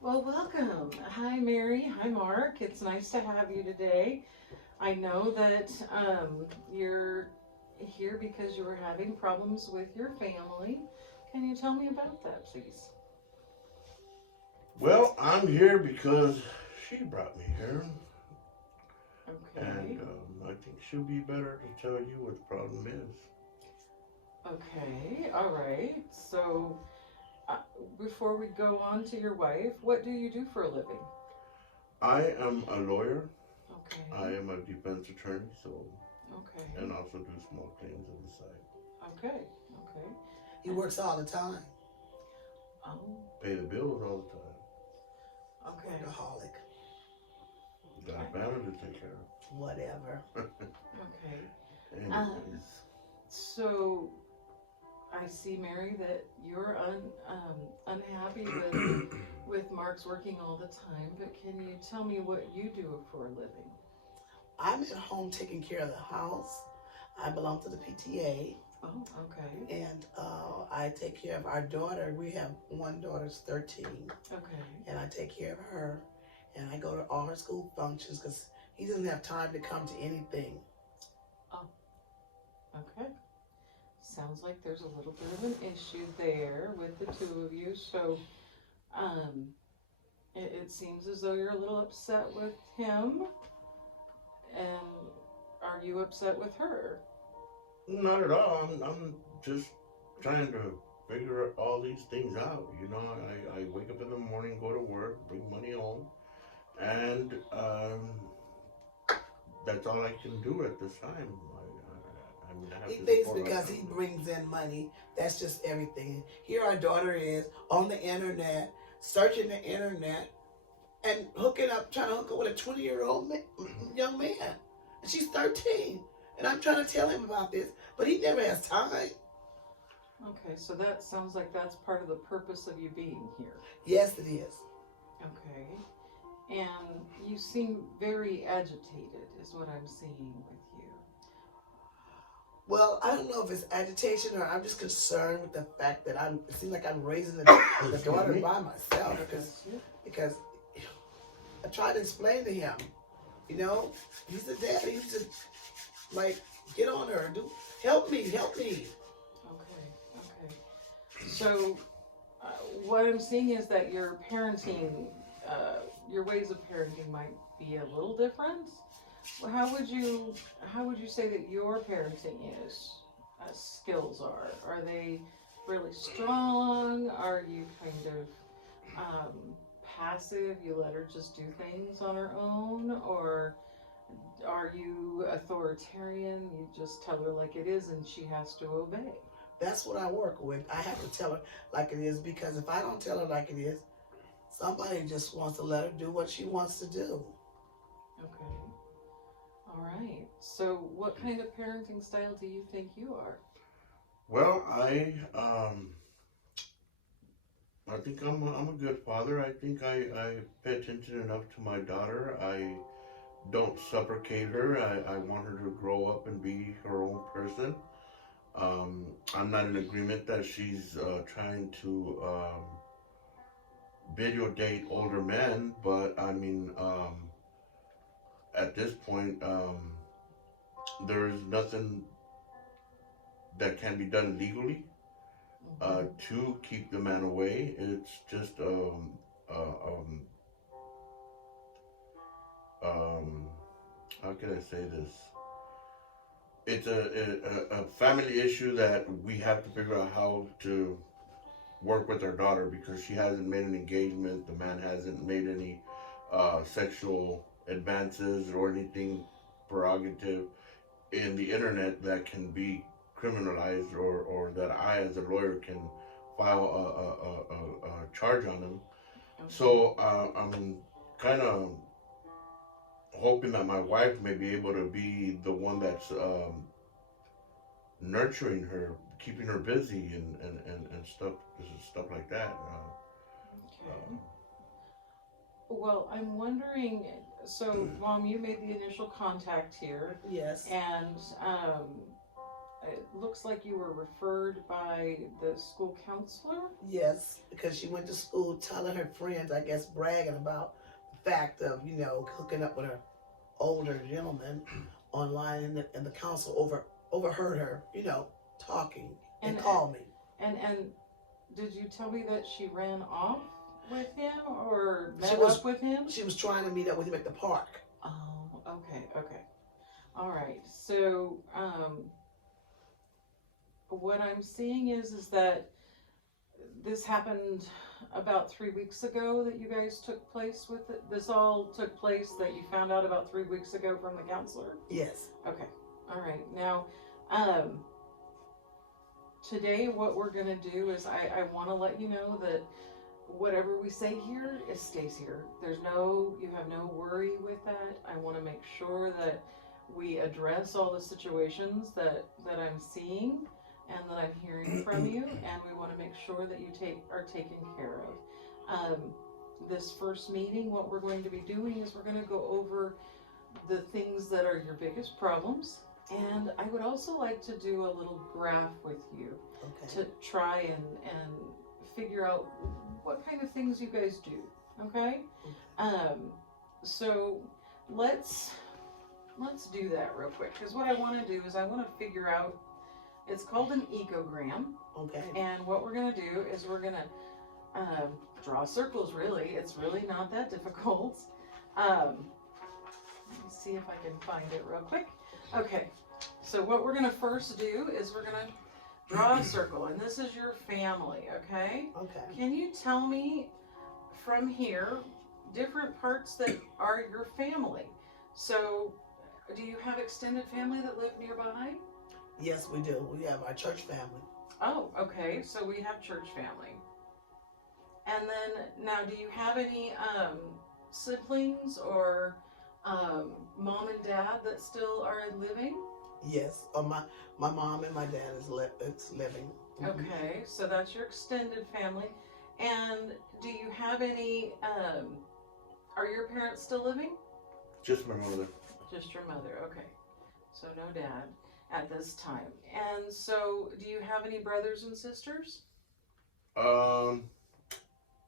Well, welcome. Hi, Mary. Hi, Mark. It's nice to have you today. I know that you're here because you were having problems with your family. Can you tell me about that, please? Well, I'm here because she brought me here, and Okay. I think she'll be better to tell you what the problem is. Okay. All right. So, uh, before we go on to your wife, what do you do for a living? I am a lawyer. I Okay. am a defense attorney, so and Okay. also do small claims on the side. Okay. Okay. He And, works all the time. oh, Pay the bills all the okay. Workaholic. time. Got a family to take care Whatever. of. Okay. Um, Anyways, so I see, Mary, that you're unhappy with Mark's working all the time. But can you tell me what you do for a living? I'm at home taking care of the house. I belong to the PTA, Oh, okay, and I take care of our daughter. We have one daughter's 13, okay, and I take care of her. And I go to all her school functions because he doesn't have time to come to anything. oh, okay. Sounds like there's a little bit of an issue there with the two of you. So, um, it seems as though you're a little upset with him, and are you upset with her? not at all. I'm just trying to figure all these things out. I wake up in the morning, go to work, bring money home, and that's all I can do at this time. I have He to thinks support my because he family. brings in money, that's just everything. Here our daughter is on the internet, searching the internet, and hooking up, trying to hook up with a 20-year-old young man. And she's 13. And I'm trying to tell him about this, but he never has time. Okay, so that sounds like that's part of the purpose of you being here. Yes, it is. Okay. And you seem very agitated, is what I'm seeing with you. Well, I don't know if it's agitation or I'm just concerned with the fact that it seems like I'm raising the Excuse daughter me. by myself God because, bless you. because I tried to explain to him, you know, he's the dad. He's just like, get on her, do help me, help me. Okay, okay. So, uh, what I'm seeing is that your parenting, your ways of parenting might be a little different. Well, how would you say that your parenting is, skills are? Are they really strong? Are you kind of passive? You let her just do things on her own, or are you authoritarian? You just tell her like it is, and she has to obey. That's what I work with. I have to tell her like it is because if I don't tell her like it is, somebody just wants to let her do what she wants to do. Okay. All right. So, what kind of parenting style do you think you are? Well, I think I'm a good father. I think I pay attention enough to my daughter. I don't suffocate her. I want her to grow up and be her own person. I'm not in agreement that she's trying to video date older men, but I mean, at this point, there is nothing that can be done legally Mm-hmm. to keep the man away. It's just uh, um, um, how can I say this? It's a family issue that we have to figure out how to work with our daughter because she hasn't made an engagement. The man hasn't made any sexual advances or anything prerogative in the internet that can be criminalized or that I, as a lawyer, can file a charge on him. Okay. So I'm kind of hoping that my wife may be able to be the one that's nurturing her, keeping her busy and stuff like that. Okay. Well, I'm wondering. So, Mom, you made the initial contact here, Yes. and it looks like you were referred by the school counselor. Yes, because she went to school telling her friends, I guess, bragging about the fact of, hooking up with her older gentleman online, and the council overheard her, talking and called me. And did you tell me that she ran off with him or She met was- up with him? She was trying to meet up with him at the park. Oh, okay. All right. So, what I'm seeing is that this happened about 3 weeks ago that you guys took place with it. This all took place that you found out about 3 weeks ago from the counselor? Yes. Okay. All right. Now, today what we're gonna do is I want to let you know that whatever we say here, it stays here. You have no worry with that. I want to make sure that we address all the situations that I'm seeing and that I'm hearing from you, and we want to make sure that you are taken care of. This first meeting, what we're going to be doing is we're going to go over the things that are your biggest problems, and I would also like to do a little graph with you Okay. to try and figure out what kind of things you guys do. Okay? So let's do that real quick, because what I want to do is I want to figure out, it's called an ecogram, Okay. and what we're going to do is we're going to draw circles. Really, it's really not that difficult. Let me see if I can find it real quick. Okay, so what we're going to first do is we're going to draw a circle, and this is your family. Okay, Okay. can you tell me from here different parts that are your family? So do you have extended family that live nearby? Yes, we do. We have our church family. Oh, okay, so we have church family. And then, now, do you have any siblings or mom and dad that still are living? Yes. My mom and my dad is living. Mhm. Okay, so that's your extended family. And do you have any, are your parents still living? Just my mother. Just your mother, okay. So no dad at this time. And so, do you have any brothers and sisters?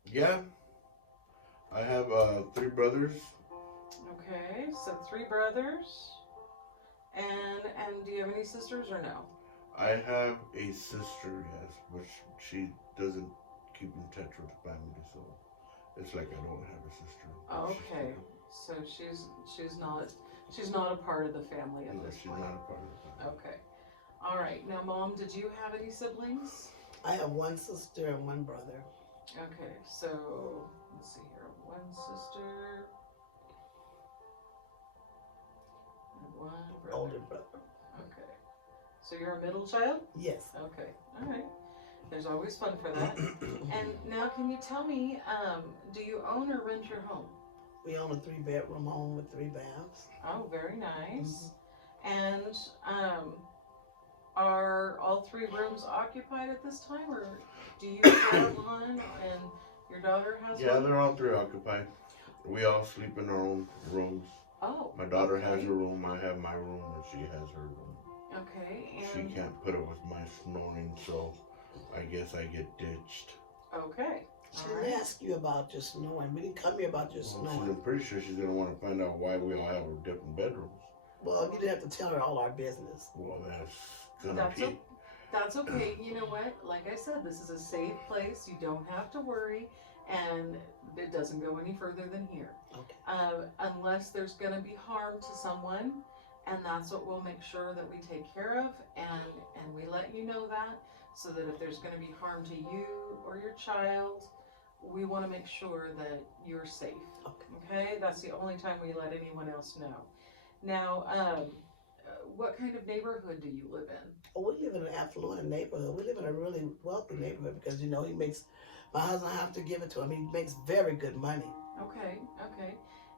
Yeah. I have 3 brothers. Okay, so 3 brothers. And do you have any sisters or no? I have a sister, yes, but she doesn't keep in touch with the family, so it's like I don't have a sister. Okay, so she's not a part of the family at No, this she's point. not a part of the family. Okay, all right. Now, Mom, did you have any siblings? I have one sister and one brother. Okay, so let's see here. One sister and one brother. Older brother. Okay, so you're a middle child? Yes. Okay, all right. There's always fun for that. And now, can you tell me, do you own or rent your home? We own a 3-bedroom home with 3 baths. Oh, very nice. And are all 3 rooms occupied at this time, or do you have one and your daughter has Yeah, one? they're all 3 occupied. We all sleep in our own rooms. Oh, My daughter has okay. her room, I have my room, and she has her room. Okay, She and can't put up with my snoring, so I guess I get ditched. okay, She all didn't right. ask you about your snoring. We didn't come here about your Well, snoring. I'm pretty sure she's gonna want to find out why we all have different bedrooms. Well, you didn't have to tell her all our business. Well, that's gonna That's be. That's okay. You know what? Like I said, this is a safe place. You don't have to worry, and it doesn't go any further than here. Okay. Unless there's going to be harm to someone, and that's what we'll make sure that we take care of, and we let you know that, so that if there's going to be harm to you or your child, we want to make sure that you're safe. Okay? That's the only time we let anyone else know. Now, what kind of neighborhood do you live in? Well, we live in an affluent neighborhood. We live in a really wealthy neighborhood because, he makes, my husband, I have to give it to him, he makes very good money. Okay, okay.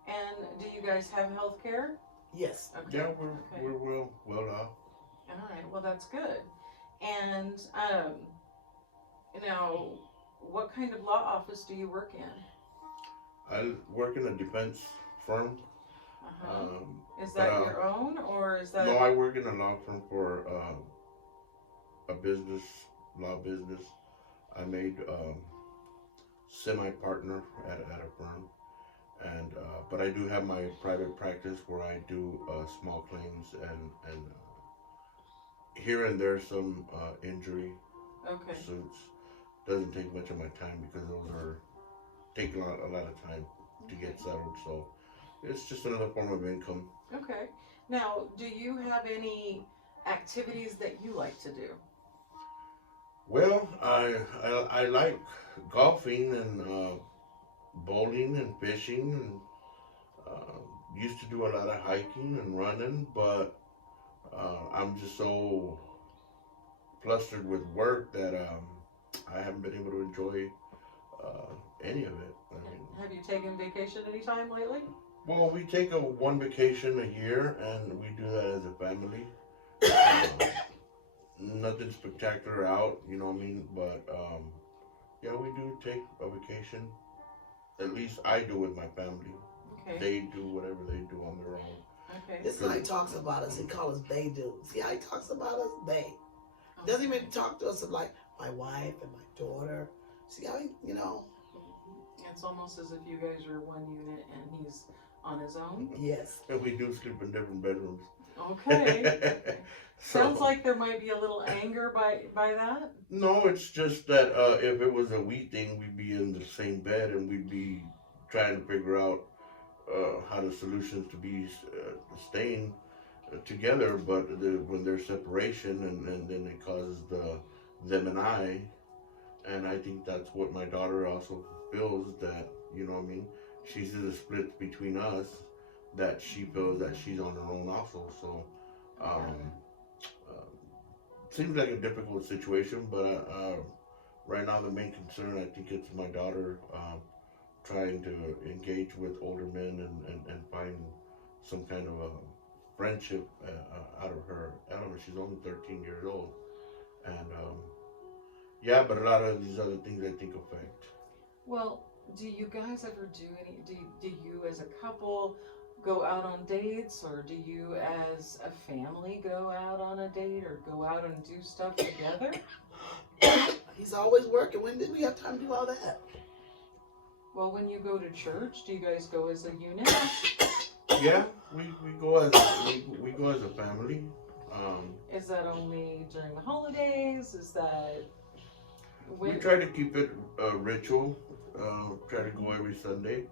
And do you guys have health care? Yes. Okay. Yeah, okay. we're well off. All right, well, that's good. And now, what kind of law office do you work in? I work in a defense firm. Is that but, your own, or is that? No, I work in a law firm for a business, law business. I made semi-partner at a firm, and but I do have my private practice where I do small claims and here and there some injury Okay. suits. Doesn't take much of my time because those are taking a lot of time to get settled. So it's just another form of income. Okay. Now, do you have any activities that you like to do? Well, I like golfing and bowling and fishing and used to do a lot of hiking and running, but I'm just so flustered with work that I haven't been able to enjoy any of it. I mean, Have you taken vacation any time lately? well, we take a one vacation a year, and we do that as a family. Uh, Nothing spectacular out, you know what I mean? But yeah, we do take a vacation. At least I do with my family. Okay. They do whatever they do on their own. Okay. This is how he talks about us. He calls us they do. See how he talks about us? They. Doesn't even talk to us of like my wife and my daughter. See how he, you know? It's almost as if you guys are one unit and he's on his own. Yes. And we do sleep in different bedrooms. Okay. So- Sounds like there might be a little anger by that. No, it's just that if it was a we thing, we'd be in the same bed and we'd be trying to figure out how the solutions to be staying together. But when there's separation, and then it causes them and I, and I think that's what my daughter also feels, that, you know what I mean, she's in a split between us, that she feels that she's on her own also. So seems like a difficult situation, but right now the main concern, I think it's my daughter trying to engage with older men and find some kind of a friendship out of her. I don't know, she's only 13 years old. And yeah, but a lot of these other things I think affect. Well, do you guys ever do any? Do you as a couple go out on dates, or do you as a family go out on a date, or go out and do stuff together? He's always working. When did we have time to do all that? Well, when you go to church, do you guys go as a unit? Yeah, we go as we go as a family. Is that only during the holidays? Is that We when? try to keep it a ritual. Try to go every Sunday,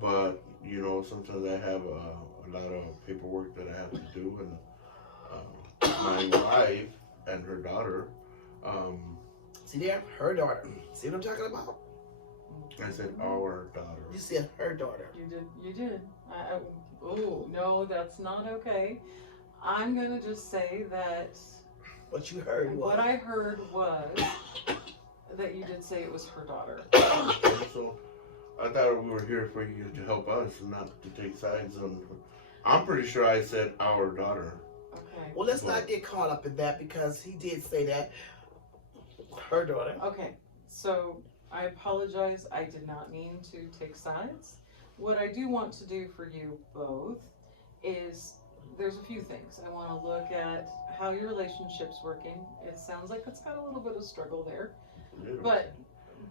but you know, sometimes I have a lot of paperwork that I have to do, and my wife and her daughter. See there, her daughter. See what I'm talking about? I said our daughter. You said her daughter. You did. You did. Oh no, that's not okay. I'm gonna just say that What you heard was. what I heard was that you did say it was her daughter. So I thought we were here for you to help us, not to take sides on. I'm pretty sure I said our daughter. Okay. Well, let's not get caught up in that because he did say that. Her daughter. Okay. So I apologize. I did not mean to take sides. What I do want to do for you both is there's a few things. I want to look at how your relationship's working. It sounds like it's got a little bit of struggle there.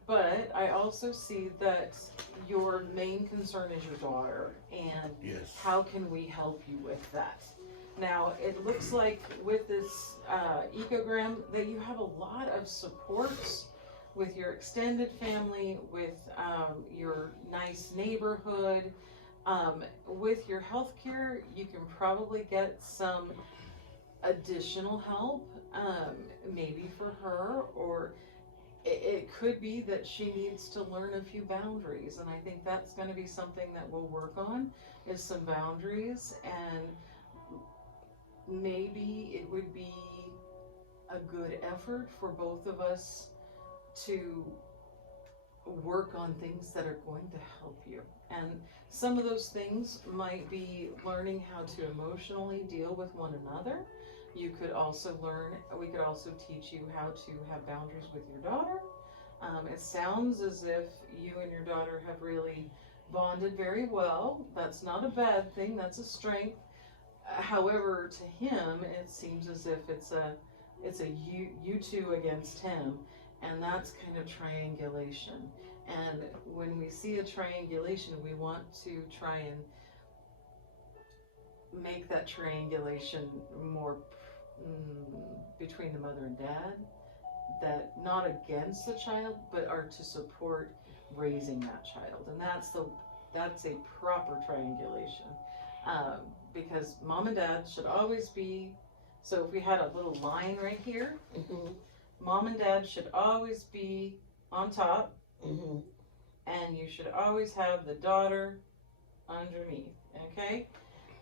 But I also see that your main concern is your daughter, and Yes. how can we help you with that? Now, it looks like with this ecogram that you have a lot of supports with your extended family, with your nice neighborhood, with your healthcare. You can probably get some additional help, maybe for her, or it could be that she needs to learn a few boundaries, and I think that's going to be something that we'll work on, is some boundaries, and maybe it would be a good effort for both of us to work on things that are going to help you. And some of those things might be learning how to emotionally deal with one another. You could also we could also teach you how to have boundaries with your daughter. It sounds as if you and your daughter have really bonded very well. That's not a bad thing, that's a strength. However, to him, it seems as if it's it's a you two against him, and that's kind of triangulation. And when we see a triangulation, we want to try and make that triangulation more between the mother and dad, that not against the child, but are to support raising that child, and that's a proper triangulation, because mom and dad should always be. So if we had a little line right here, mom and dad should always be on top, and you should always have the daughter underneath. Okay,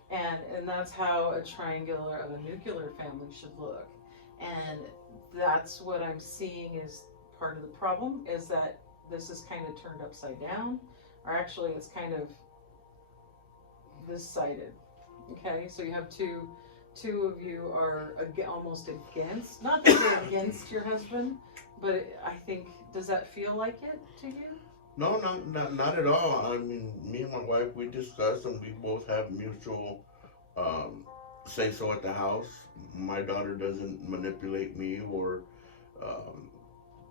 and that's how a triangular of a nuclear family should look, and that's what I'm seeing is part of the problem, is that this is kind of turned upside down, or actually it's kind of this sided. Okay, so you have two of you are almost against, not that you're against your husband, but I think, does that feel like it to you? No, not at all. I mean, me and my wife, we discussed, and we both have mutual say so at the house. My daughter doesn't manipulate me or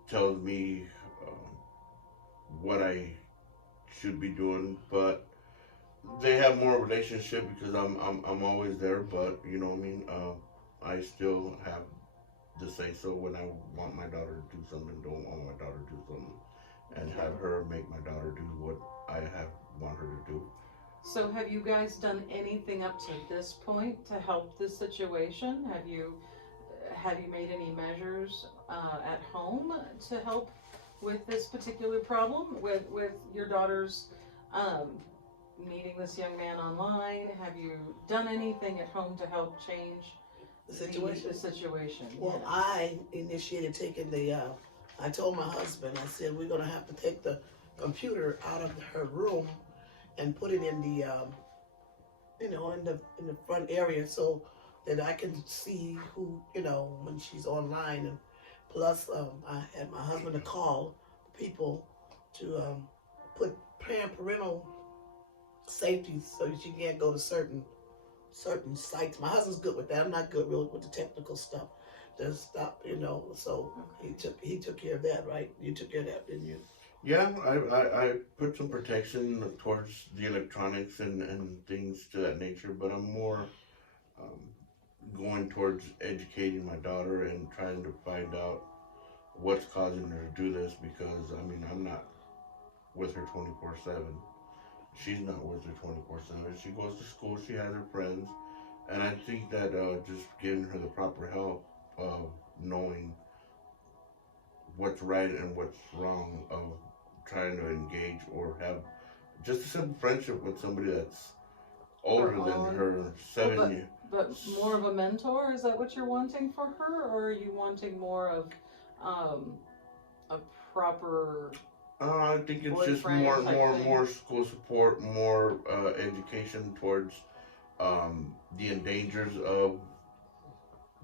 tells me what I should be doing, but they have more relationship because I'm always there. But you know what I mean. I still have the say so when I want my daughter to do something, don't want my daughter to do something, and have her make my daughter do what I want her to do. So have you guys done anything up to this point to help this situation? Have you made any measures at home to help with this particular problem with your daughter's meeting this young man online? Have you done anything at home to help change The situation. the situation? Well, Yes. I initiated taking I told my husband, I said, we're going to have to take the computer out of her room and put it in the, in the front area so that I can see who, when she's online. And plus, I had my husband to call people to put parental safety so she can't go to certain sites. My husband's good with that. I'm not good really with the technical stuff. Just stop, so he took care of that, right? You took care of that, didn't you? Yeah, I put some protection towards the electronics and things to that nature, but I'm more going towards educating my daughter and trying to find out what's causing her to do this, because I mean, I'm not with her 24/7. She's not with her 24/7. She goes to school, she has her friends, and I think that just giving her the proper help of knowing what's right and what's wrong, of trying to engage or have just a simple friendship with somebody that's older than her 7 years. But more of a mentor, is that what you're wanting for her, or are you wanting more of a proper? I think it's just Boyfriend type thing. more school support, more education towards the dangers of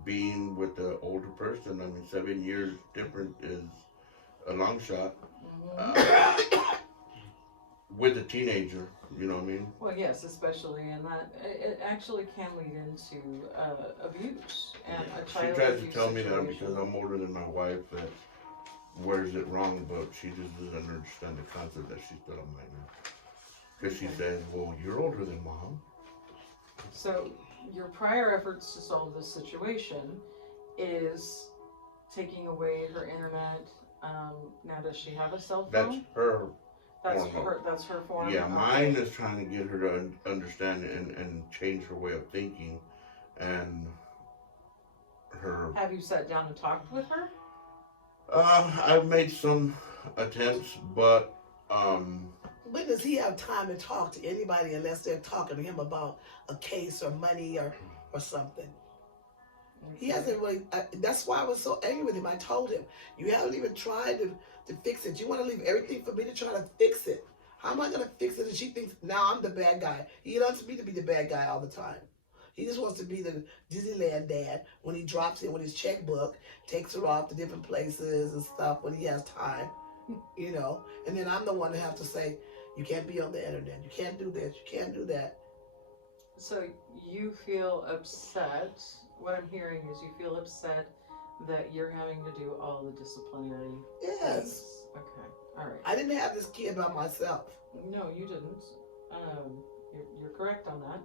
being with the older person. I mean, 7 years different is a long shot. With a teenager, you know what I mean? Well, yes, especially in that, it actually can lead into abuse and a She child tries to abuse tell me that situation. because I'm older than my wife, that where's it wrong, but she just doesn't understand the concept that she's still a minor. Because she says, well, you're older than mom. So your prior efforts to solve this situation is taking away her internet. Now, does she have a cell That's phone? her. That's her form. Yeah, mine is trying to get her to understand and change her way of thinking, and her. Have you sat down and talked with her? I've made some attempts, but When does he have time to talk to anybody unless they're talking to him about a case or money or something? He hasn't really. That's why I was so angry with him. I told him, you haven't even tried to fix it. You want to leave everything for me to try to fix it. How am I going to fix it? And she thinks now I'm the bad guy. He wants me to be the bad guy all the time. He just wants to be the Disneyland dad when he drops in with his checkbook, takes her off to different places and stuff when he has time, And then I'm the one to have to say, you can't be on the internet. You can't do this. You can't do that. So you feel upset. What I'm hearing is you feel upset that you're having to do all the disciplinary Yes. things. Okay, all right. I didn't have this kid by myself. No, you didn't. You're correct on that.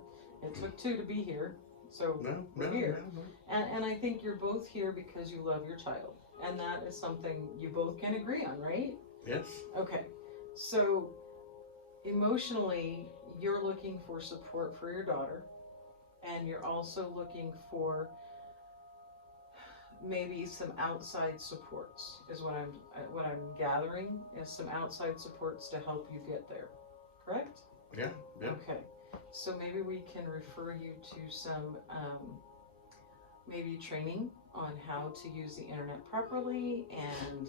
It took two to be here, so we're here. And I think you're both here because you love your child, and that is something you both can agree on, right? Yes. Okay, so emotionally, you're looking for support for your daughter, and you're also looking for maybe some outside supports. Is what I'm gathering is some outside supports to help you get there. Correct? Yeah. Yeah. Okay, so maybe we can refer you to some maybe training on how to use the internet properly and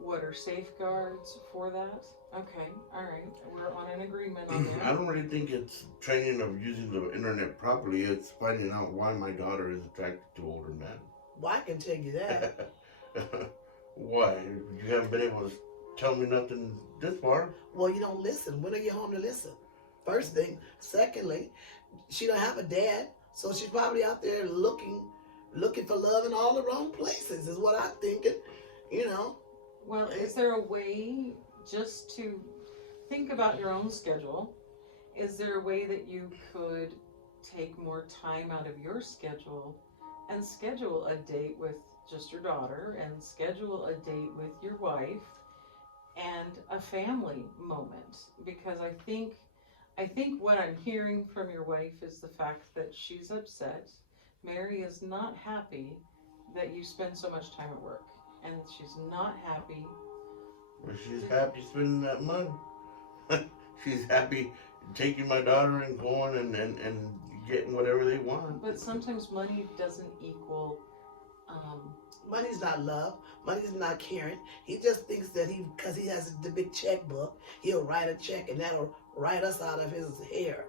what are safeguards for that. Okay, all right, we're on an agreement on I that. don't really think it's training of using the internet properly. It's finding out why my daughter is attracted to older men. Well, I can tell you that. Why? You haven't been able to tell me nothing this far. Well, you don't listen. When are you home to listen? First thing. Secondly, she don't have a dad, so she's probably out there looking for love in all the wrong places, is what I'm thinking. You know. Well, is there a way just to think about your own schedule? Is there a way that you could take more time out of your schedule and schedule a date with just your daughter and schedule a date with your wife and a family moment? Because I think what I'm hearing from your wife is the fact that she's upset. Mary is not happy that you spend so much time at work, and she's not happy. Well, she's happy spending that money. She's happy taking my daughter and going and getting whatever they want. But sometimes money doesn't equal. Money's not love. Money's not caring. He just thinks that because he has the big checkbook, he'll write a check and that'll write us out of his hair.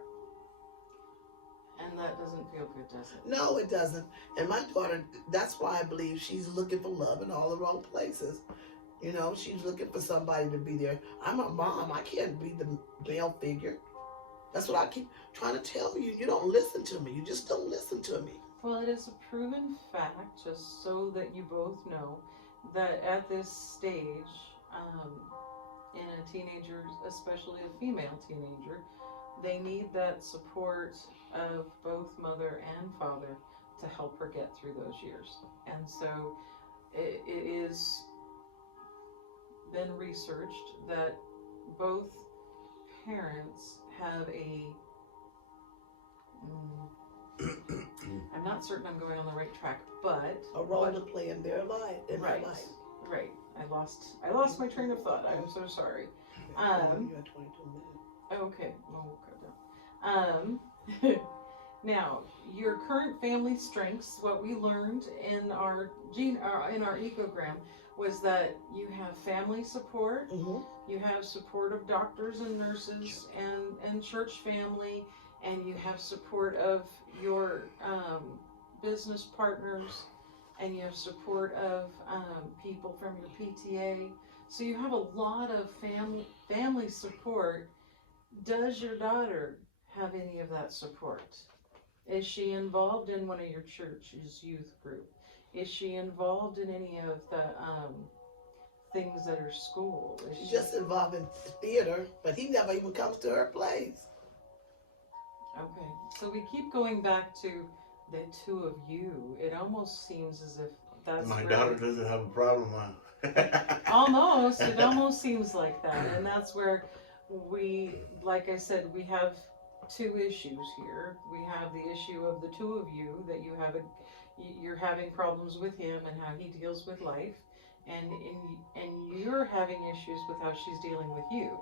And that doesn't feel good, does it? No, it doesn't. And my daughter, that's why I believe she's looking for love in all the wrong places. You know, she's looking for somebody to be there. I'm a mom. I can't be the male figure. That's what I keep trying to tell you. You don't listen to me. You just don't listen to me. Well, it is a proven fact, just so that you both know, that at this stage, in a teenager, especially a female teenager, they need that support of both mother and father to help her get through those years. And so it is been researched that both parents have I'm not certain I'm going on the right track, but A role to play in their life. right. I lost my train of thought. I'm so sorry. You had 22 minutes. Okay, well, we'll cut down. Now, your current family strengths, what we learned in our ecogram, was that you have family support, you have support of doctors and nurses and church family, and you have support of your business partners, and you have support of people from your PTA. So you have a lot of family support. Does your daughter have any of that support? Is she involved in one of your church's youth group? Is she involved in any of the things that are school? She's just involved in theater, but he never even comes to her plays. Okay, so we keep going back to the two of you. It almost seems as if that's My daughter doesn't have a problem, huh? Almost, it almost seems like that, and that's where we, like I said, we have two issues here. We have the issue of the two of you, that you're having problems with him and how he deals with life, and you're having issues with how she's dealing with you.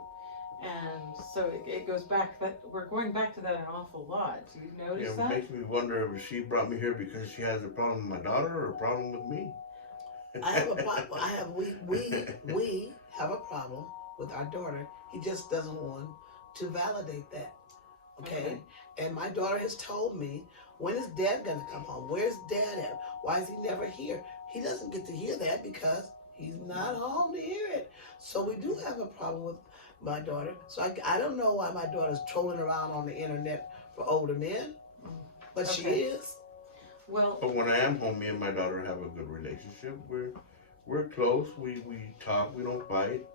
And so it goes back, that we're going back to that an awful lot. Do you notice that? It makes me wonder if she brought me here because she has a problem with my daughter or a problem with me. I have a problem. We have a problem with our daughter. He just doesn't want to validate that. Okay? And my daughter has told me, when is Dad gonna come home? Where's Dad at? Why is he never here? He doesn't get to hear that because he's not home to hear it. So we do have a problem with my daughter. So I don't know why my daughter's trolling around on the internet for older men, but she is. Well, But when I am home, me and my daughter have a good relationship. We're close. We talk. We don't fight.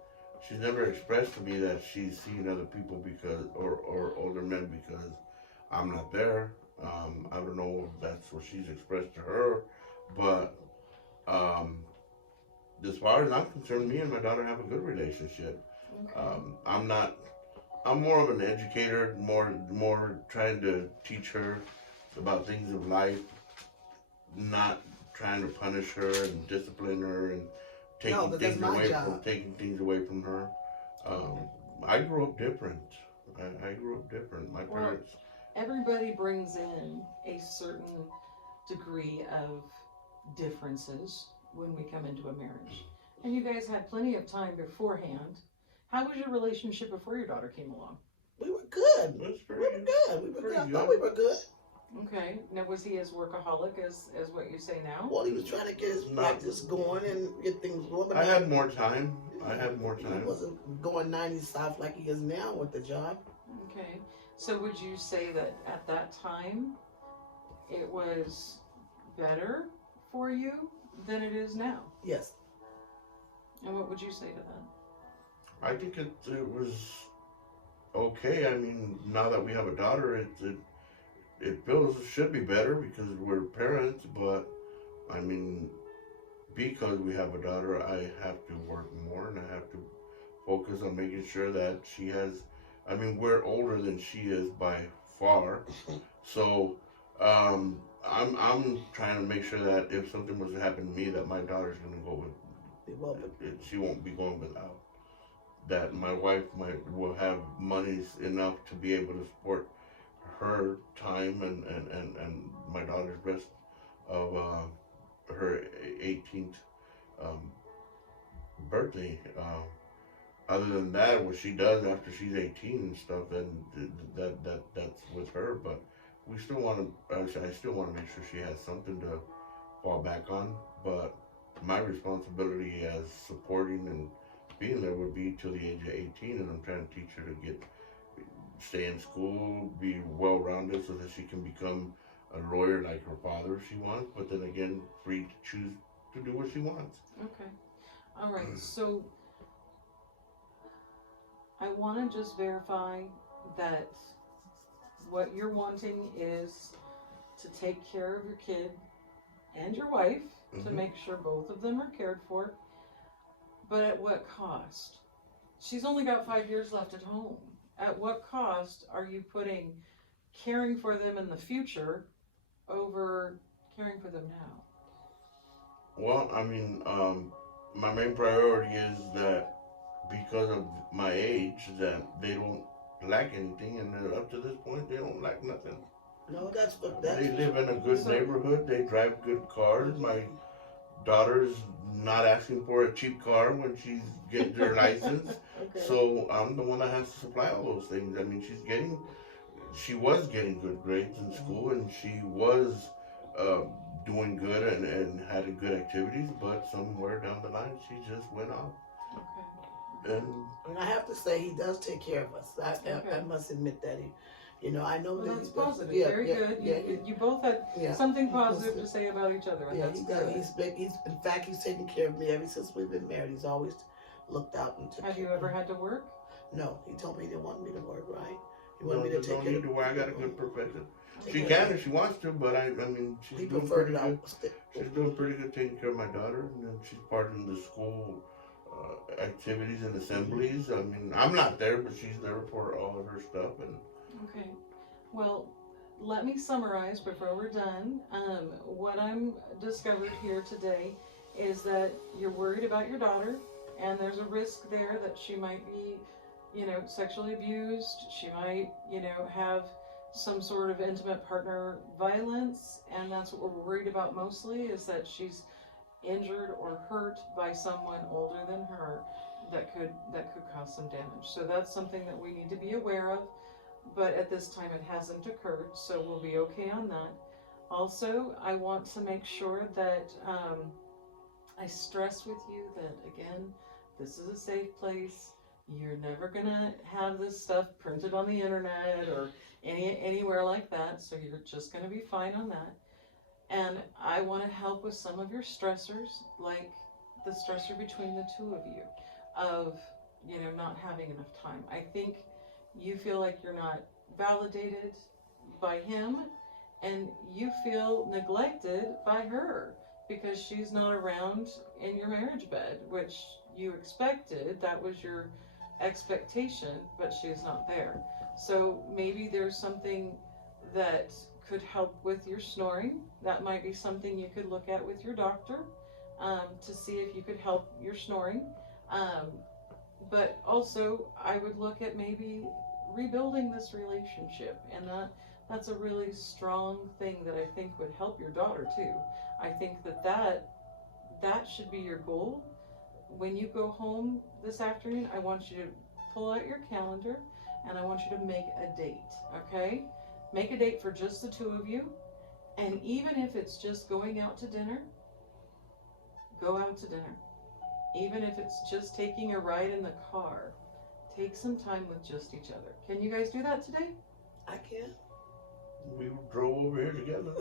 She's never expressed to me that she's seen other people because or older men because I'm not there. I don't know if that's what she's expressed to her, but um, as far as I'm concerned, me and my daughter have a good relationship. okay. I'm not. I'm more of an educator, more trying to teach her about things of life, not trying to punish her and discipline her and No, but that's my job. taking things away from her. Um, I grew up different. I grew up different. My Well, parents. everybody brings in a certain degree of differences when we come into a marriage. And you guys had plenty of time beforehand. How was your relationship before your daughter came along? We were good. That's We pretty, were good. We were pretty good. I good. thought we were good. Okay. Now, was he as workaholic as what you say now? Well, he was trying to get his practice going and get things going. But I had more time. I had more he time. wasn't going 90 south like he is now with the job. Okay. So would you say that at that time it was better for you than it is now? Yes. And what would you say to that? I think it was okay. I mean, now that we have a daughter, it feels should be better because we're parents. But I mean, because we have a daughter, I have to work more and I have to focus on making sure that she has. I mean, we're older than she is by far, so I'm trying to make sure that if something was to happen to me, that my daughter's gonna go with. She won't be going without. That my wife will have monies enough to be able to support her time and my daughter's rest of her 18th um, birthday. Other than that, what she does after she's 18 and stuff, then that's with her. But we still want to. I still want to make sure she has something to fall back on. But my responsibility as supporting and being there would be till the age of 18, and I'm trying to teach her to stay in school, be well rounded, so that she can become a lawyer like her father if she wants. But then again, free to choose to do what she wants. Okay. All right. So I want to just verify that what you're wanting is to take care of your kid and your wife to make sure both of them are cared for. But at what cost? She's only got 5 years left at home. At what cost are you putting caring for them in the future over caring for them now? Well, I mean, my main priority is that because of my age, that they don't lack anything, and up to this point, they don't lack nothing. No, that's They live in a good neighborhood. They drive good cars. My daughter's not asking for a cheap car when she's getting her license. Okay. So I'm the one that has to supply all those things. I mean, she was getting good grades in school, and she was doing good and had good activities. But somewhere down the line, she just went off. Okay. And I have to say, he does take care of us. I must admit that I know Well, that that's he positive. Yeah, Very yeah, good. Yeah, You both had something positive to say about each other, and yeah, that's he does. good. He's in fact, he's taken care of me ever since we've been married. He's always looked out and took Have you care of ever me. had to work? No, he told me he didn't want me to work. Right? He No, wanted me to there's no take care need of to worry. I got a good profession. Take She care can if she wants to, but I mean, He she's doing preferred pretty it good. out. She's doing pretty good taking care of my daughter, and then she's part in the school activities and assemblies. I mean, I'm not there, but she's there for all of her stuff. And Okay. Well, let me summarize before we're done. What I'm discovered here today is that you're worried about your daughter, and there's a risk there that she might be, sexually abused. She might, have some sort of intimate partner violence, and that's what we're worried about mostly, is that she's injured or hurt by someone older than her that could cause some damage. So that's something that we need to be aware of. But at this time it hasn't occurred, so we'll be okay on that. Also, I want to make sure that I stress with you that, again, this is a safe place. You're never gonna have this stuff printed on the internet or anywhere like that, so you're just gonna be fine on that. And I want to help with some of your stressors, like the stressor between the two of you, of, you know, not having enough time. I think you feel like you're not validated by him, and you feel neglected by her because she's not around in your marriage bed, which you expected. That was your expectation, but she's not there. So maybe there's something that could help with your snoring. That might be something you could look at with your doctor, to see if you could help your snoring. But also, I would look at maybe rebuilding this relationship, and that's a really strong thing that I think would help your daughter too. I think that should be your goal. When you go home this afternoon, I want you to pull out your calendar, and I want you to make a date, okay? Make a date for just the two of you, and even if it's just going out to dinner, go out to dinner. Even if it's just taking a ride in the car, take some time with just each other. Can you guys do that today? I can. We drove over here together.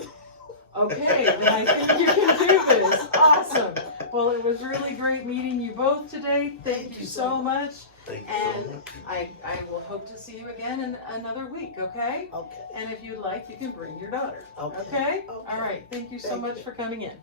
Okay, then I think you can do this. Awesome. Well, it was really great meeting you both today. Thank you so much. Thank you And so much. I will hope to see you again in another week, okay? Okay. And if you'd like, you can bring your daughter. Okay. Okay? Okay. All right. Thank you so Thank much you. for coming in.